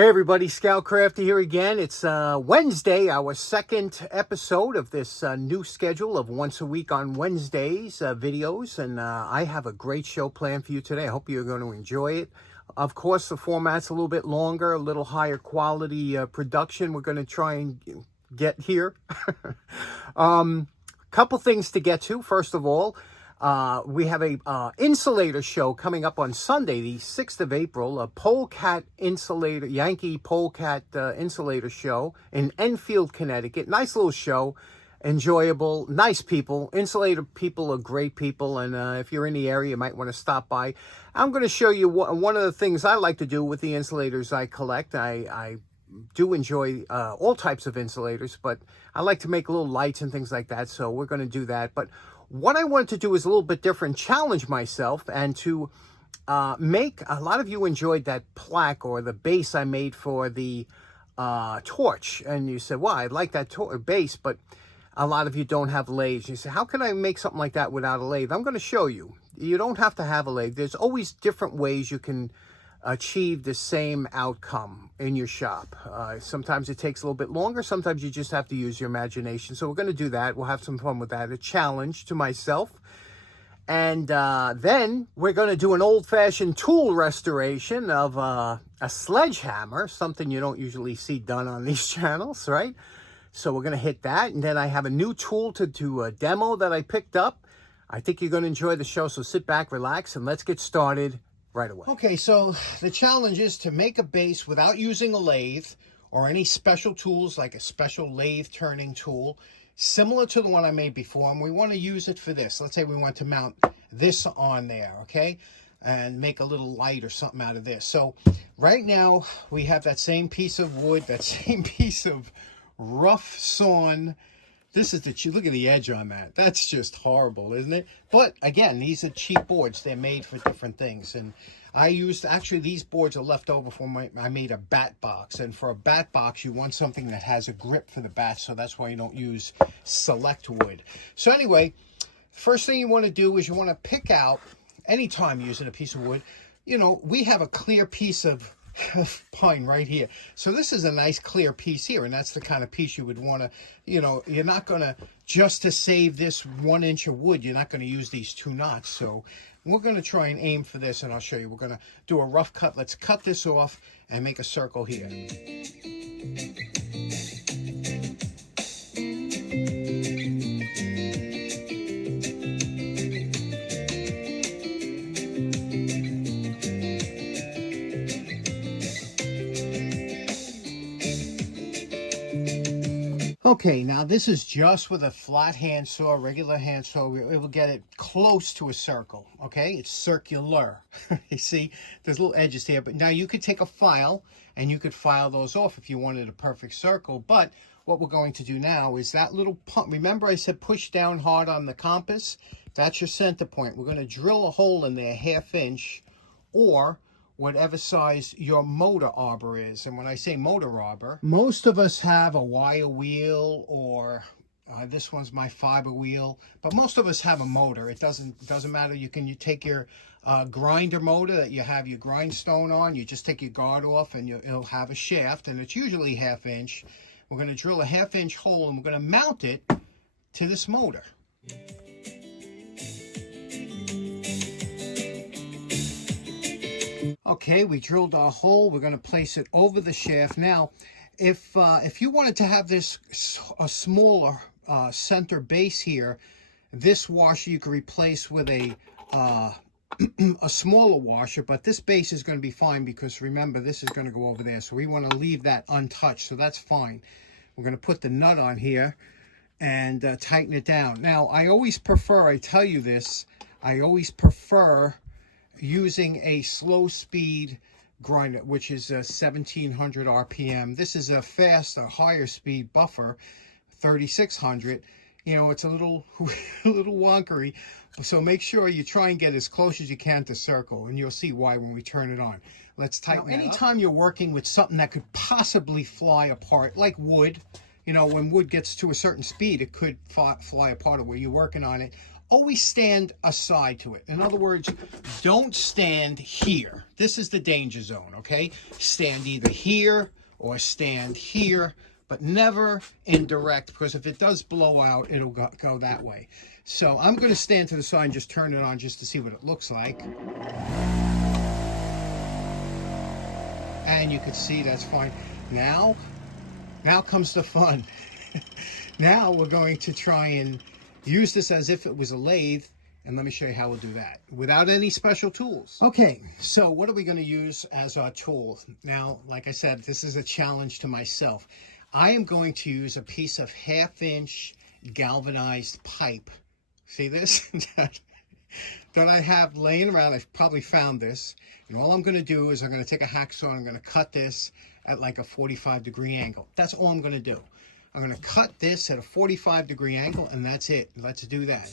Hey everybody, Scout Crafty here again. It's Wednesday, our second episode of this new schedule of once a week on Wednesdays videos, and I have a great show planned for you today. I hope you're going to enjoy it. Of course, the format's a little bit longer, a little higher quality production we're going to try and get here. Couple things to get to. First of all, we have a insulator show coming up on Sunday, the 6th of April, a polecat insulator, Yankee polecat insulator show in Enfield, Connecticut. Nice little show, enjoyable, nice people. Insulator people are great people, and if you're in the area, you might want to stop by. I'm going to show you one of the things I like to do with the insulators I collect. I do enjoy all types of insulators, but I like to make little lights and things like that, so we're going to do that. But what I wanted to do is a little bit different, challenge myself, and to make, a lot of you enjoyed that plaque or the base I made for the torch, and you said, well, I like that base, but a lot of you don't have lathes. You say, how can I make something like that without a lathe? I'm going to show you. You don't have to have a lathe. There's always different ways you can achieve the same outcome in your shop. Sometimes it takes a little bit longer. Sometimes you just have to use your imagination. So we're going to do that. We'll have some fun with that. A challenge to myself. And then we're going to do an old-fashioned tool restoration of a sledgehammer, something you don't usually see done on these channels, right? So we're going to hit that. And then I have a new tool to do a demo that I picked up. I think you're going to enjoy the show. So sit back, relax, and let's get started right away. Okay, so the challenge is to make a base without using a lathe or any special tools like a special lathe turning tool, similar to the one I made before, and we want to use it for this. Let's say we want to mount this on there, okay, and make a little light or something out of this. So right now we have that same piece of wood, that same piece of rough sawn. This is look at the edge on that. That's just horrible, isn't it? But again, these are cheap boards. They're made for different things. And I used, actually these boards are left over from I made a bat box. And for a bat box, you want something that has a grip for the bat. So that's why you don't use select wood. So anyway, first thing you want to do is you want to pick out, anytime using a piece of wood, you know, we have a clear piece of pine right here. So this is a nice clear piece here, and that's the kind of piece you would want to, you know, you're not going to, just to save this 1 inch of wood, you're not going to use these 2 knots. So we're going to try and aim for this, and I'll show you. We're going to do a rough cut. Let's cut this off and make a circle here. Okay, now this is just with a flat handsaw, regular handsaw. It will get it close to a circle, okay? It's circular. You see, there's little edges here. But now you could take a file, and you could file those off if you wanted a perfect circle. But what we're going to do now is that little pump. Remember I said push down hard on the compass? That's your center point. We're going to drill a hole in there, 1/2 inch, or whatever size your motor arbor is. And when I say motor arbor, most of us have a wire wheel, or this one's my fiber wheel, but most of us have a motor. It doesn't matter. You take your grinder motor that you have your grindstone on, you just take your guard off, and it'll have a shaft, and it's usually 1/2 inch. We're going to drill a 1/2 inch hole, and we're going to mount it to this motor. Okay, we drilled our hole. We're going to place it over the shaft. Now, if you wanted to have this a smaller center base here, this washer you could replace with a smaller washer, but this base is going to be fine because remember, this is going to go over there. So we want to leave that untouched, so that's fine. We're going to put the nut on here and tighten it down. Now, I always prefer, I tell you this, I always prefer using a slow speed grinder, which is 1700 RPM. This is a higher speed buffer, 3600. You know, it's a little wonkery. So make sure you try and get as close as you can to circle, and you'll see why when we turn it on. Let's tighten it up. Anytime you're working with something that could possibly fly apart, like wood, you know, when wood gets to a certain speed, it could fly apart where you're working on it. always stand aside to it. In other words, don't stand here. This is the danger zone, okay? Stand either here or stand here, but never indirect, because if it does blow out, it'll go that way. So I'm going to stand to the side and just turn it on just to see what it looks like. And you can see that's fine. Now comes the fun. Now we're going to try and use this as if it was a lathe, and let me show you how we'll do that without any special tools. Okay, so what are we going to use as our tool? Now, like I said, this is a challenge to myself. I am going to use a piece of 1/2-inch galvanized pipe. See this? That I have laying around. I've probably found this. And all I'm going to do is I'm going to take a hacksaw and I'm going to cut this at like a 45-degree angle. That's all I'm going to do. I'm going to cut this at a 45-degree angle, and that's it. Let's do that.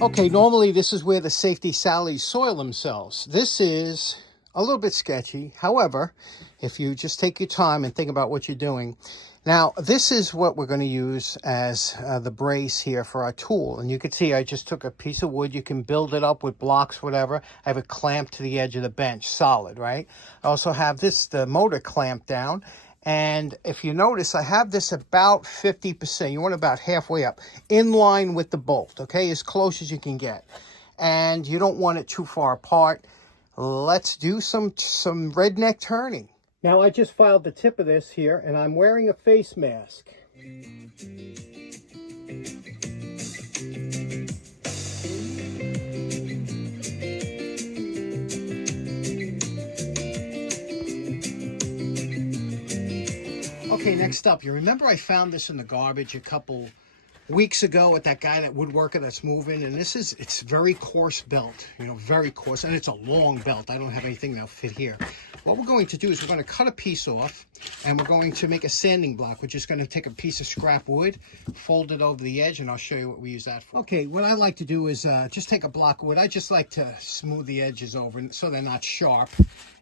Okay, normally this is where the safety Sallies soil themselves. This is a little bit sketchy. However, if you just take your time and think about what you're doing. Now, this is what we're going to use as the brace here for our tool. And you can see I just took a piece of wood. You can build it up with blocks, whatever. I have it clamped to the edge of the bench, solid, right? I also have the motor clamped down. And if you notice, I have this about 50%. You want about halfway up, in line with the bolt, okay? As close as you can get. And you don't want it too far apart. Let's do some redneck turning. Now, I just filed the tip of this here, and I'm wearing a face mask. Okay, next up, you remember I found this in the garbage a couple weeks ago with that guy, that woodworker that's moving, and it's very coarse belt, you know, very coarse, and it's a long belt. I don't have anything that'll fit here. What we're going to do is we're going to cut a piece off, and we're going to make a sanding block. We're just going to take a piece of scrap wood, fold it over the edge, and I'll show you what we use that for. Okay, what I like to do is just take a block of wood. I just like to smooth the edges over so they're not sharp.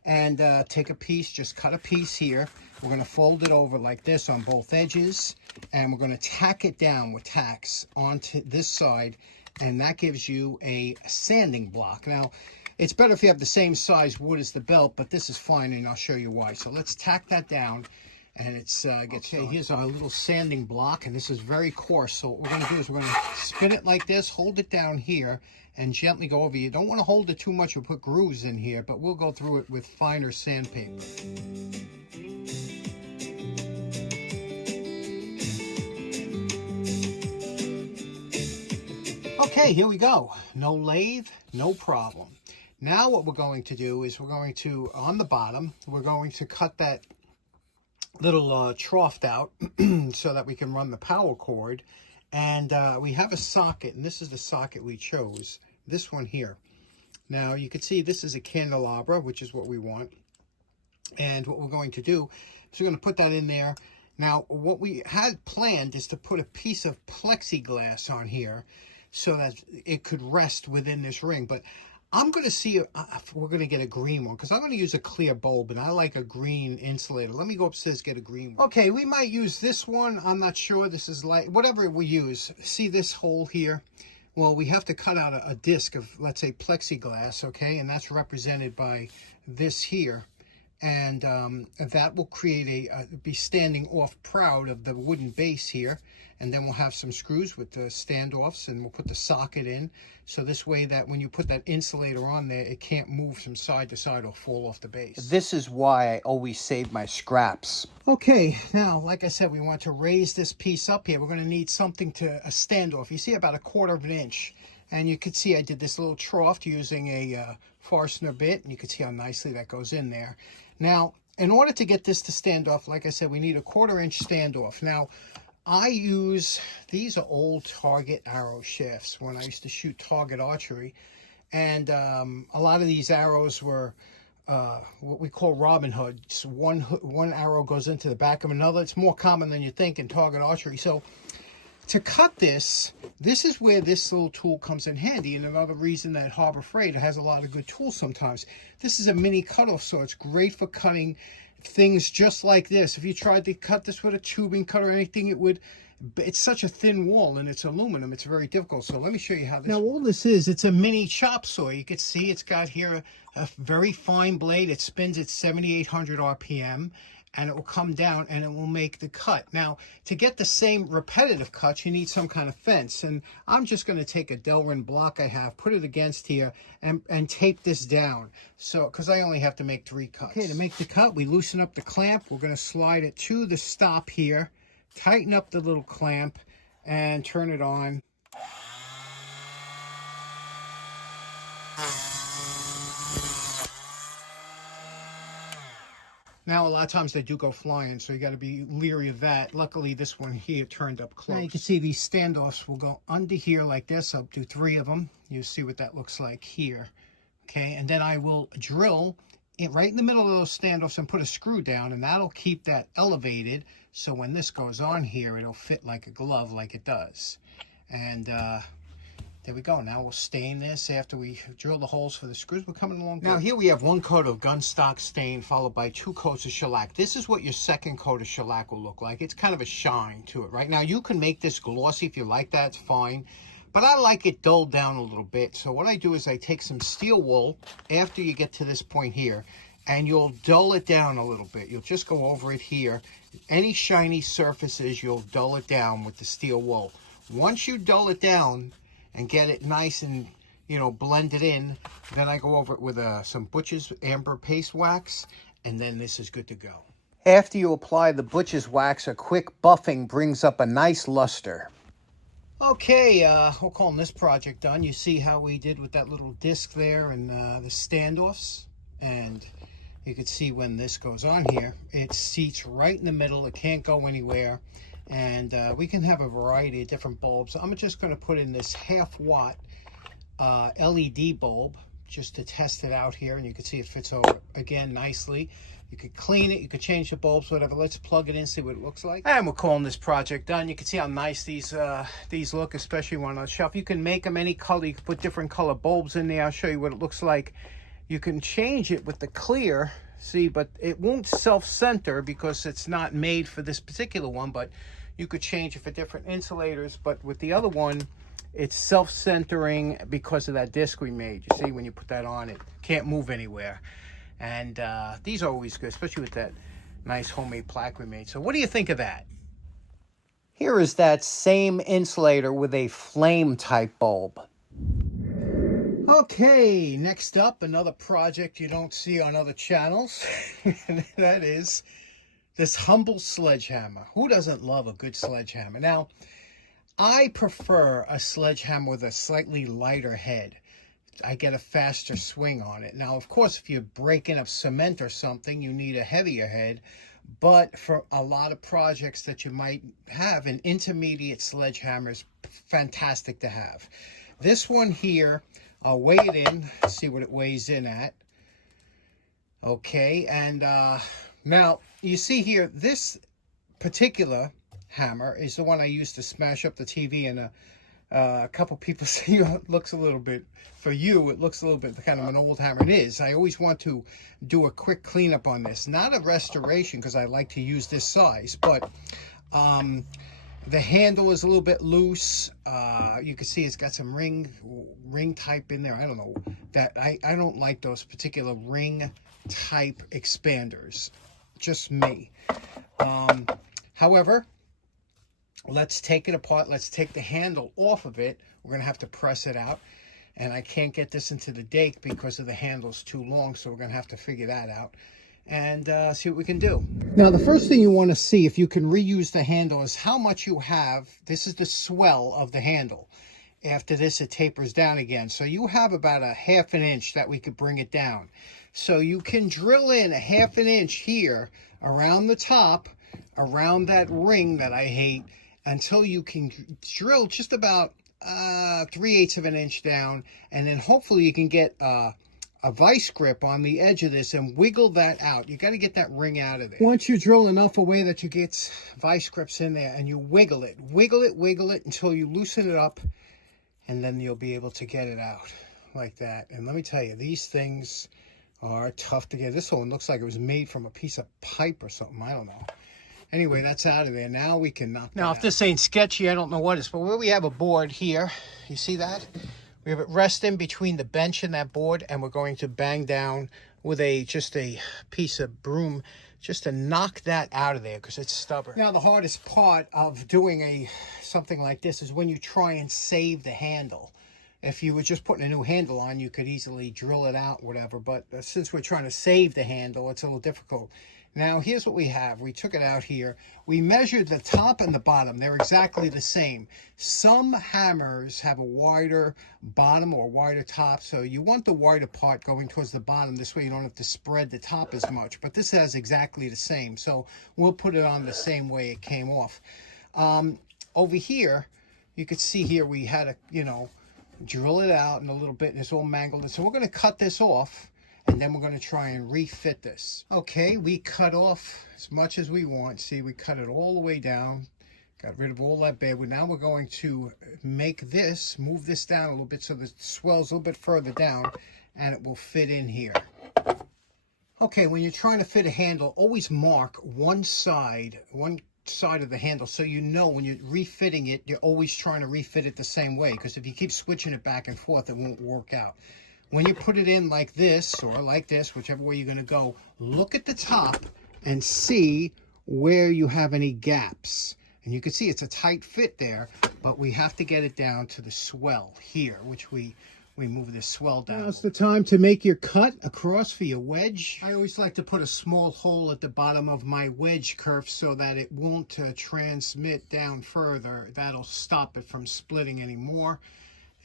And take a piece, just cut a piece here. We're going to fold it over like this on both edges, and we're going to tack it down with tacks onto this side, and that gives you a sanding block. Now, it's better if you have the same size wood as the belt, but this is fine, and I'll show you why. So let's tack that down, and it's okay. Here's our little sanding block, and this is very coarse. So what we're going to do is we're going to spin it like this, hold it down here, and gently go over. You don't want to hold it too much or put grooves in here, but we'll go through it with finer sandpaper. Okay, here we go. No lathe, no problem. Now what we're going to do is we're going to, on the bottom, we're going to cut that little trough out so that we can run the power cord. And we have a socket, and this is the socket we chose, this one here. Now you can see this is a candelabra, which is what we want. And what we're going to do is we're going to put that in there. Now what we had planned is to put a piece of plexiglass on here so that it could rest within this ring. But I'm going to see if we're going to get a green one, because I'm going to use a clear bulb, and I like a green insulator. Let me go upstairs, get a green one. Okay, we might use this one. I'm not sure. This is like, whatever we use. See this hole here? Well, we have to cut out a disc of, let's say, plexiglass, okay? And that's represented by this here. And that will create be standing off proud of the wooden base here. And then we'll have some screws with the standoffs, and we'll put the socket in. So this way that when you put that insulator on there, it can't move from side to side or fall off the base. This is why I always save my scraps. Okay, now, like I said, we want to raise this piece up here. We're going to need something to a standoff. You see, about 1/4 of an inch. And you can see I did this little trough using a Forstner bit, and you can see how nicely that goes in there. Now, in order to get this to stand off, like I said, we need a 1/4 inch standoff. Now, I use, these are old target arrow shafts when I used to shoot target archery. And a lot of these arrows were what we call Robin Hood. So one arrow goes into the back of another. It's more common than you think in target archery. So to cut this is where this little tool comes in handy. And another reason that Harbor Freight has a lot of good tools sometimes. This is a mini cutoff saw. It's great for cutting things just like this. If you tried to cut this with a tubing cutter or anything, it would it's such a thin wall and it's aluminum, it's very difficult. So let me show you how this. Now all this is, it's a mini chop saw. You can see it's got here a very fine blade. It spins at 7,800 RPM, and it will come down and it will make the cut. Now, to get the same repetitive cuts, you need some kind of fence. And I'm just going to take a Delrin block I have, put it against here, and tape this down. So, because I only have to make 3 cuts. Okay, to make the cut, we loosen up the clamp. We're going to slide it to the stop here, tighten up the little clamp, and turn it on. Now, a lot of times they do go flying, so you got to be leery of that. Luckily, this one here turned up close. Now you can see these standoffs will go under here like this. I'll do 3 of them. You'll see what that looks like here. Okay, and then I will drill it right in the middle of those standoffs and put a screw down, and that'll keep that elevated. So when this goes on here, it'll fit like a glove like it does. And there we go. Now we'll stain this after we drill the holes for the screws. We're coming along good. Now here we have 1 coat of gun stock stain followed by 2 coats of shellac. This is what your second coat of shellac will look like. It's kind of a shine to it. Right now you can make this glossy if you like that, it's fine. But I like it dulled down a little bit. So what I do is I take some steel wool after you get to this point here, and you'll dull it down a little bit. You'll just go over it here. Any shiny surfaces, you'll dull it down with the steel wool. Once you dull it down and get it nice and, you know, blended in, then I go over it with some Butch's Amber Paste Wax, and then this is good to go. After you apply the Butch's Wax, a quick buffing brings up a nice luster. Okay, we'll call this project done. You see how we did with that little disc there and the standoffs, and you can see when this goes on here, it seats right in the middle. It can't go anywhere. And we can have a variety of different bulbs. I'm just going to put in this 1/2 watt LED bulb just to test it out here. And you can see it fits over again nicely. You could clean it. You could change the bulbs, whatever. Let's plug it in, see what it looks like. And we're calling this project done. You can see how nice these look, especially one on the shelf. You can make them any color. You can put different color bulbs in there. I'll show you what it looks like. You can change it with the clear. See, but it won't self-center because it's not made for this particular one, but you could change it for different insulators. But with the other one, it's self-centering because of that disc we made. You see, when you put that on, it can't move anywhere. And these are always good, especially with that nice homemade plaque we made. So what do you think of that? Here is that same insulator with a flame type bulb. Okay, next up, another project you don't see on other channels. And that is this humble sledgehammer. Who doesn't love a good sledgehammer? Now, I prefer a sledgehammer with a slightly lighter head. I get a faster swing on it. Now, of course, if you're breaking up cement or something, you need a heavier head. But for a lot of projects that you might have, an intermediate sledgehammer is fantastic to have. This one here, I'll weigh it in, see what it weighs in at. Okay, and now you see here, this particular hammer is the one I used to smash up the TV, and a couple people say, you know, it looks a little bit, for you, it looks a little bit kind of an old hammer. It is. I always want to do a quick cleanup on this. Not a restoration, because I like to use this size, but the handle is a little bit loose. You can see it's got some ring type in there. I don't know. That I don't like those particular ring type expanders. Just me. However, let's take it apart. Let's take the handle off of it. We're going to have to press it out. And I can't get this into the dake because of the handle's too long. So we're going to have to figure that out and see what we can do. Now, the first thing you want to see if you can reuse the handle is how much you have. This is the swell of the handle. After this, it tapers down again. So you have about a 1/2 inch that we could bring it down. So you can drill in a 1/2 inch here around the top, around that ring that I hate, until you can drill just about 3/8 of an inch down, and then hopefully you can get a vice grip on the edge of this and wiggle that out. You got to get that ring out of there. Once you drill enough away that you get vice grips in there, and you wiggle it until you loosen it up, and then you'll be able to get it out like that. And let me tell you, these things are tough to get. This one looks like it was made from a piece of pipe or something. I don't know. Anyway, that's out of there. Now we can knock that out. Now, if this ain't sketchy, I don't know what it is. But where we have a board here, you see that? We have it resting between the bench and that board, and we're going to bang down with just a piece of broom just to knock that out of there because it's stubborn. Now, the hardest part of doing something like this is when you try and save the handle. If you were just putting a new handle on, you could easily drill it out, whatever. But since we're trying to save the handle, it's a little difficult. Now, here's what we have. We took it out here. We measured the top and the bottom. They're exactly the same. Some hammers have a wider bottom or wider top, so you want the wider part going towards the bottom. This way you don't have to spread the top as much. But this has exactly the same, so we'll put it on the same way it came off. Over here, you could see here we had to, you know, drill it out in a little bit, and it's all mangled. And so we're going to cut this off. And then we're going to try and refit this. Okay, we cut off as much as we want. See, we cut it all the way down. Got rid of all that bed. Now we're going to make this, move this down a little bit so that it swells a little bit further down and it will fit in here. Okay, when you're trying to fit a handle, always mark one side of the handle so you know when you're refitting it, you're always trying to refit it the same way. Because if you keep switching it back and forth, it won't work out. When you put it in like this or like this, whichever way you're going to go, look at the top and see where you have any gaps. And you can see it's a tight fit there, but we have to get it down to the swell here, which we move this swell down. Now it's the time to make your cut across for your wedge. I always like to put a small hole at the bottom of my wedge kerf so that it won't transmit down further. That'll stop it from splitting anymore.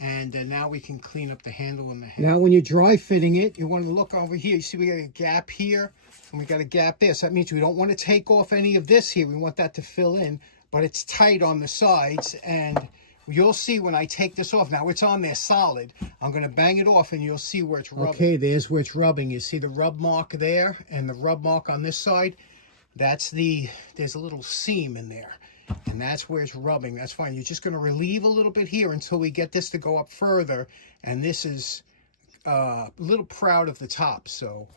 And now we can clean up the handle and the head. Now when you're dry fitting it, you want to look over here. You see we got a gap here and we got a gap there. So that means we don't want to take off any of this here. We want that to fill in, but it's tight on the sides. And you'll see when I take this off. Now it's on there solid. I'm going to bang it off and you'll see where it's rubbing. Okay, there's where it's rubbing. You see the rub mark there and the rub mark on this side? There's a little seam in there. And that's where it's rubbing. That's fine. You're just going to relieve a little bit here until we get this to go up further. And this is a little proud of the top. So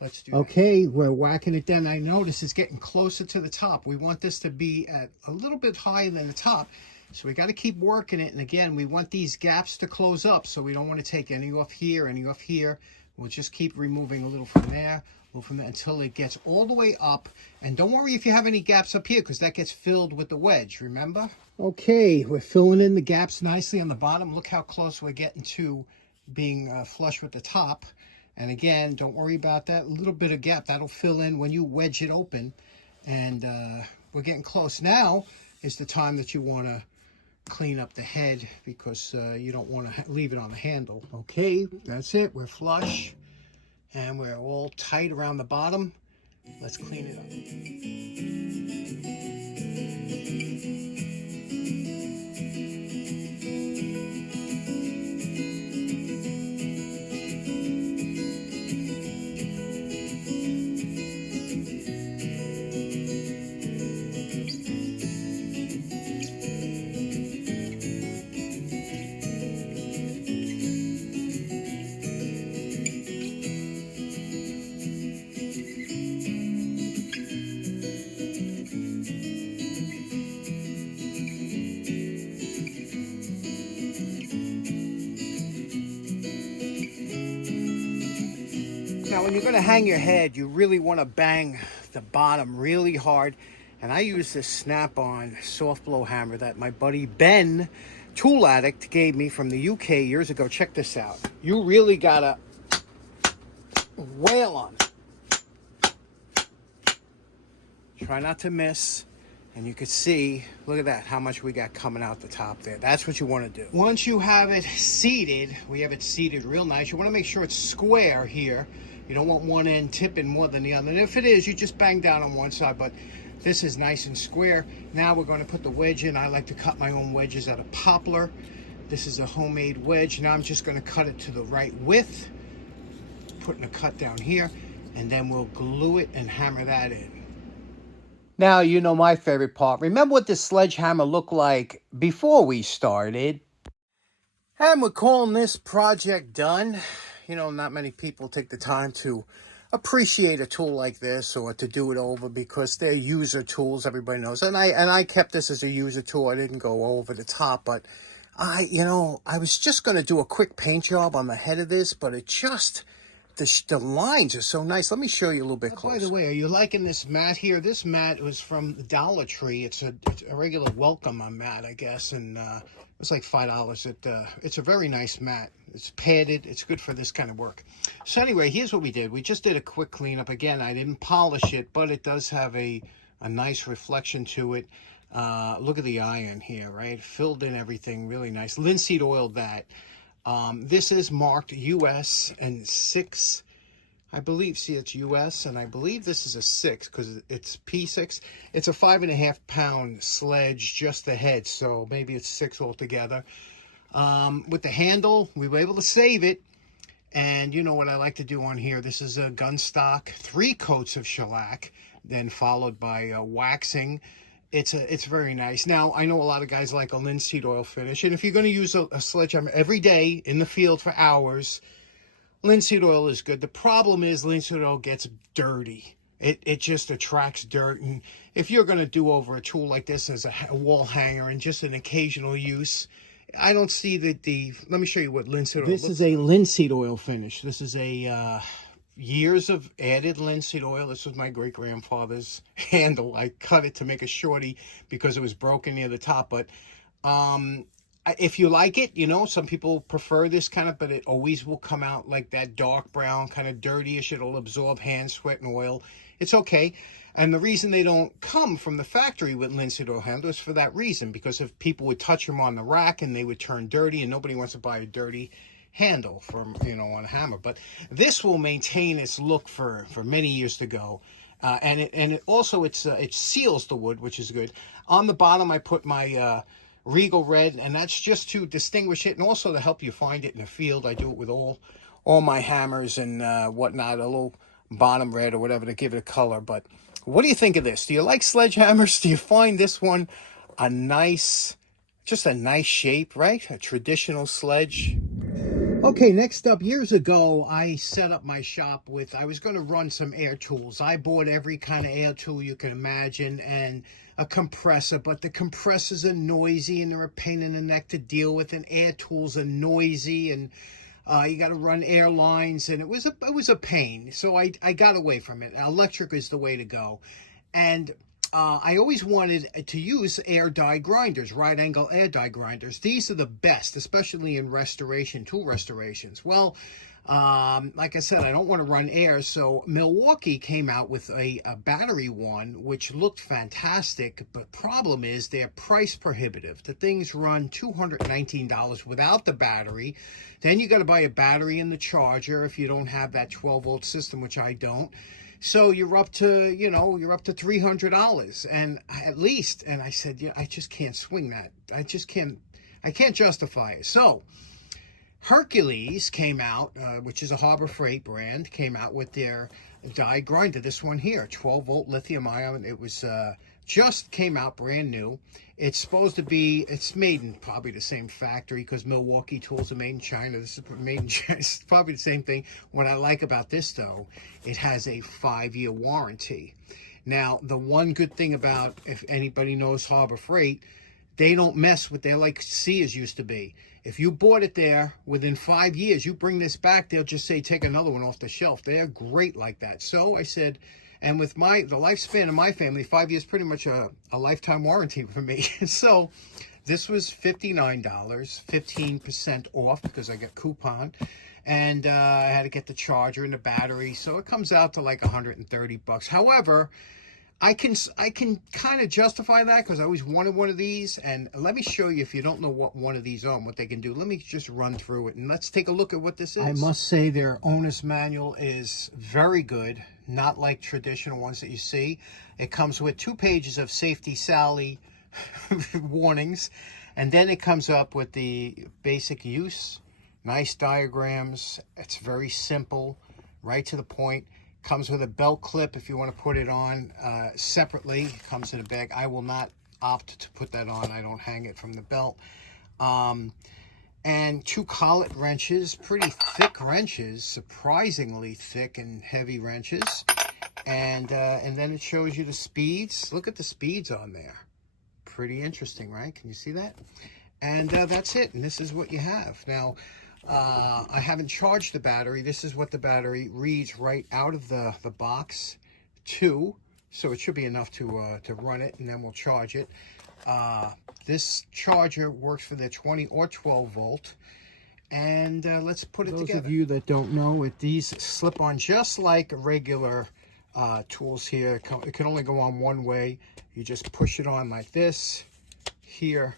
let's do that. Okay, we're whacking it down. I notice it's getting closer to the top. We want this to be at a little bit higher than the top. So we got to keep working it. And again, we want these gaps to close up. So we don't want to take any off here, any off here. We'll just keep removing a little from there. From there until it gets all the way up. And don't worry if you have any gaps up here because that gets filled with the wedge, remember? Okay, we're filling in the gaps nicely on the bottom. Look how close we're getting to being flush with the top. And again, don't worry about that little bit of gap. That'll fill in when you wedge it open. And we're getting close. Now is the time that you want to clean up the head because you don't want to leave it on the handle. Okay, that's it. We're flush. And we're all tight around the bottom. Let's clean it Now, when you're going to hang your head, you really want to bang the bottom really hard. And I use this snap-on soft blow hammer that my buddy Ben, Tool Addict, gave me from the UK years ago. Check this out. You really got to wail on it. Try not to miss. And you can see, look at that, how much we got coming out the top there. That's what you want to do. Once you have it seated, we have it seated real nice. You want to make sure it's square here. You don't want one end tipping more than the other. And if it is, you just bang down on one side. But this is nice and square. Now we're going to put the wedge in. I like to cut my own wedges out of poplar. This is a homemade wedge. Now I'm just going to cut it to the right width. Putting a cut down here. And then we'll glue it and hammer that in. Now, you know my favorite part. Remember what the sledgehammer looked like before we started? And we're calling this project done. You know, not many people take the time to appreciate a tool like this or to do it over because they're user tools, everybody knows. And I kept this as a user tool. I didn't go over the top, but I was just going to do a quick paint job on the head of this, but it just, the lines are so nice. Let me show you a little bit closer. By the way, are you liking this mat here? This mat was from Dollar Tree. It's a regular welcome mat, I guess, and it's like $5. It's a very nice mat. It's padded. It's good for this kind of work. So anyway, here's what we did. We just did a quick cleanup. Again, I didn't polish it, but it does have a nice reflection to it. Look at the iron here, right? Filled in everything, really nice. Linseed oiled that. This is marked US and 6. I believe, see, it's US, and I believe this is a 6 because it's P6. It's a 5.5 pound sledge, just the head, so maybe it's 6 altogether. With the handle, we were able to save it. And you know what I like to do on here. This is a gun stock, 3 coats of shellac, then followed by waxing. It's very nice. Now, I know a lot of guys like a linseed oil finish, and if you're going to use a sledgehammer every day in the field for hours, linseed oil is good. The problem is linseed oil gets dirty. It just attracts dirt, and if you're going to do over a tool like this as a wall hanger and just an occasional use, I don't see let me show you what linseed oil looks like. This is a linseed oil finish. This is a years of added linseed oil. This was my great-grandfather's handle. I cut it to make a shorty because it was broken near the top, but if you like it, you know, some people prefer this kind of, but it always will come out like that dark brown, kind of dirtyish. It'll absorb hand, sweat, and oil. It's okay. And the reason they don't come from the factory with linseed oil handles is for that reason, because if people would touch them on the rack and they would turn dirty, and nobody wants to buy a dirty handle from, you know, on a hammer. But this will maintain its look for many years to go. And it also it seals the wood, which is good. On the bottom, I put my Regal Red, and that's just to distinguish it and also to help you find it in the field. I do it with all my hammers and whatnot, a little bottom red or whatever to give it a color. But what do you think of this? Do you like sledgehammers? Do you find this one just a nice shape, right? A traditional sledge. Okay, next up, years ago, I set up my shop I was going to run some air tools. I bought every kind of air tool you can imagine and a compressor, but the compressors are noisy and they're a pain in the neck to deal with, and air tools are noisy, and you got to run air lines, and it was a pain. So I got away from it. Electric is the way to go. And I always wanted to use air die grinders, right angle air die grinders. These are the best, especially in restoration, tool restorations. Well, like I said, I don't want to run air, so Milwaukee came out with a battery one, which looked fantastic, but problem is they're price prohibitive. The things run $219 without the battery. Then you got to buy a battery and the charger if you don't have that 12-volt system, which I don't. So you're up to, you know, you're up to $300 and at least, and I said, yeah, I just can't swing that. I can't justify it. So Hercules came out, which is a Harbor Freight brand, came out with their die grinder. This one here, 12-volt lithium ion. It was just came out brand new. It's supposed to be, it's made in probably the same factory because Milwaukee tools are made in China. This is made in China. It's probably the same thing. What I like about this, though, it has a 5-year warranty. Now, the one good thing about, if anybody knows Harbor Freight, they don't mess with, they're like Sears used to be. If you bought it there, within 5 years, you bring this back, they'll just say, take another one off the shelf. They're great like that. So I said, and with the lifespan of my family, 5 years, pretty much a lifetime warranty for me. So this was $59, 15% off because I got coupon. And I had to get the charger and the battery. So it comes out to like $130. However, I can kind of justify that because I always wanted one of these. And let me show you, if you don't know what one of these are and what they can do, let me just run through it and let's take a look at what this is. I must say their owner's manual is very good, not like traditional ones that you see. It comes with 2 pages of Safety Sally warnings, and then it comes up with the basic use, nice diagrams. It's very simple, right to the point. Comes with a belt clip if you want to put it on separately. It comes in a bag. I will not opt to put that on. I don't hang it from the belt. and 2 collet wrenches, pretty thick wrenches, surprisingly thick and heavy wrenches. And then it shows you the speeds. Look at the speeds on there. Pretty interesting, right? Can you see that? And that's it. And this is what you have. Now, I haven't charged the battery. This is what the battery reads right out of the box, 2. So it should be enough to run it, and then we'll charge it. This charger works for the 20 or 12 volt. And let's put it together. Those of you that don't know, these slip on just like regular tools here. It can only go on one way. You just push it on like this here,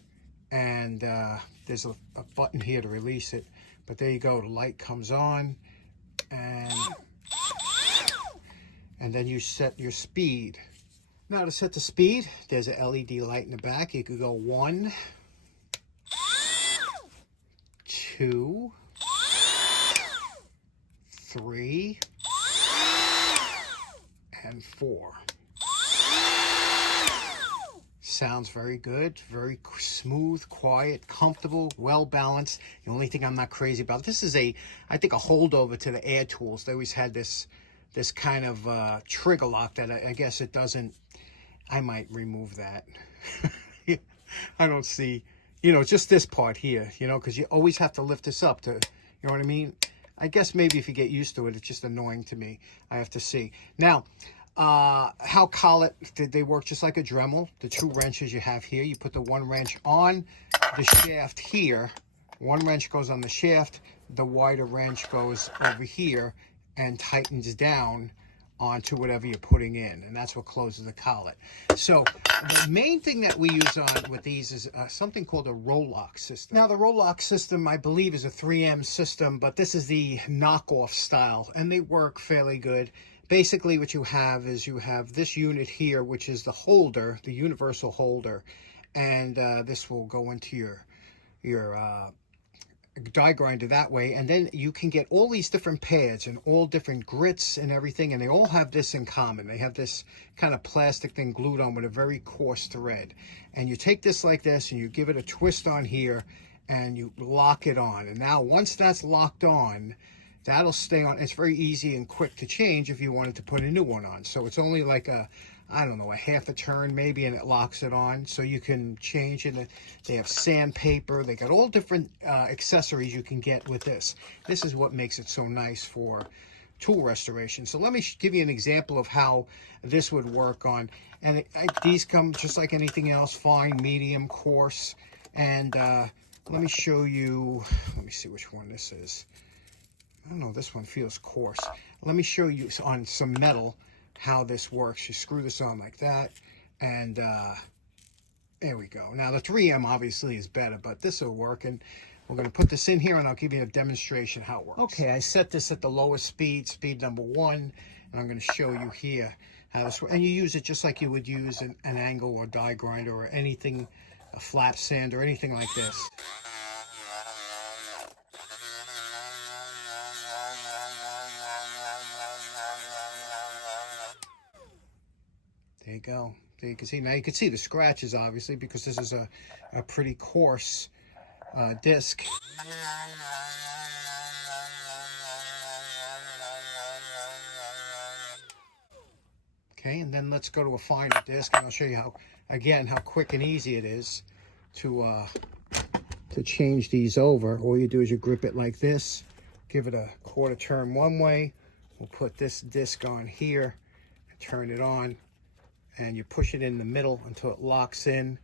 and there's a button here to release it. But there you go, the light comes on, and then you set your speed. Now to set the speed, there's a LED light in the back. You could go 1, 2, 3, and 4. Sounds very good, very smooth, quiet, comfortable, well balanced. The only thing I'm not crazy about, this is I think a holdover to the Air Tools. They always had this kind of trigger lock that I guess it doesn't. I might remove that. I don't see, just this part here, because you always have to lift this up to, you know what I mean? I guess maybe if you get used to it, it's just annoying to me. I have to see. Now, how collet, they work just like a Dremel. The 2 wrenches you have here, you put the 1 wrench on the shaft here. 1 wrench goes on the shaft. The wider wrench goes over here and tightens down onto whatever you're putting in, and that's what closes the collet. So the main thing that we use on with these is something called a roll lock system. Now the roll lock system, I believe, is a 3M system, but this is the knockoff style, and they work fairly good. Basically what you have is you have this unit here, which is the holder, the universal holder, and this will go into your die grinder that way, and then you can get all these different pads and all different grits and everything, and they all have this in common. They have this kind of plastic thing glued on with a very coarse thread, and you take this like this and you give it a twist on here and you lock it on. And now once that's locked on, that'll stay on. It's very easy and quick to change if you wanted to put a new one on. So it's only like a half a turn maybe, and it locks it on. So you can change it. They have sandpaper. They got all different accessories you can get with this. This is what makes it so nice for tool restoration. So let me give you an example of how this would work on. And these come just like anything else, fine, medium, coarse. And let me show you, let me see which one this is. I don't know, this one feels coarse. Let me show you on some metal how this works. You screw this on like that, and there we go. Now the 3M obviously is better, but this will work, and we're going to put this in here and I'll give you a demonstration how it works. Okay, I set this at the lowest speed number 1, and I'm going to show you here how this works. And you use it just like you would use an angle or die grinder or anything, a flap sand or anything like this. There you go. There you can see. Now you can see the scratches, obviously, because this is a pretty coarse disc. Okay, and then let's go to a finer disc, and I'll show you how quick and easy it is to change these over. All you do is you grip it like this, give it a quarter turn one way. We'll put this disc on here, turn it on, and you push it in the middle until it locks in,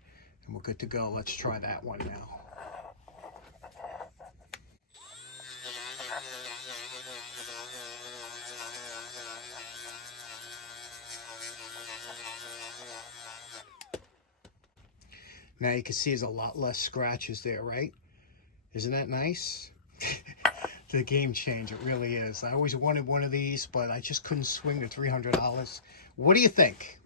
and we're good to go. Let's try that one now. Now you can see there's a lot less scratches there, right? Isn't that nice? The game changer, it really is. I always wanted one of these, but I just couldn't swing the $300. What do you think?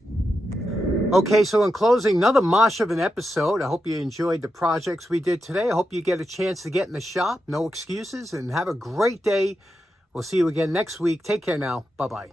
Okay, so in closing, another mosh of an episode. I hope you enjoyed the projects we did today. I hope you get a chance to get in the shop. No excuses, and have a great day. We'll see you again next week. Take care now. Bye-bye.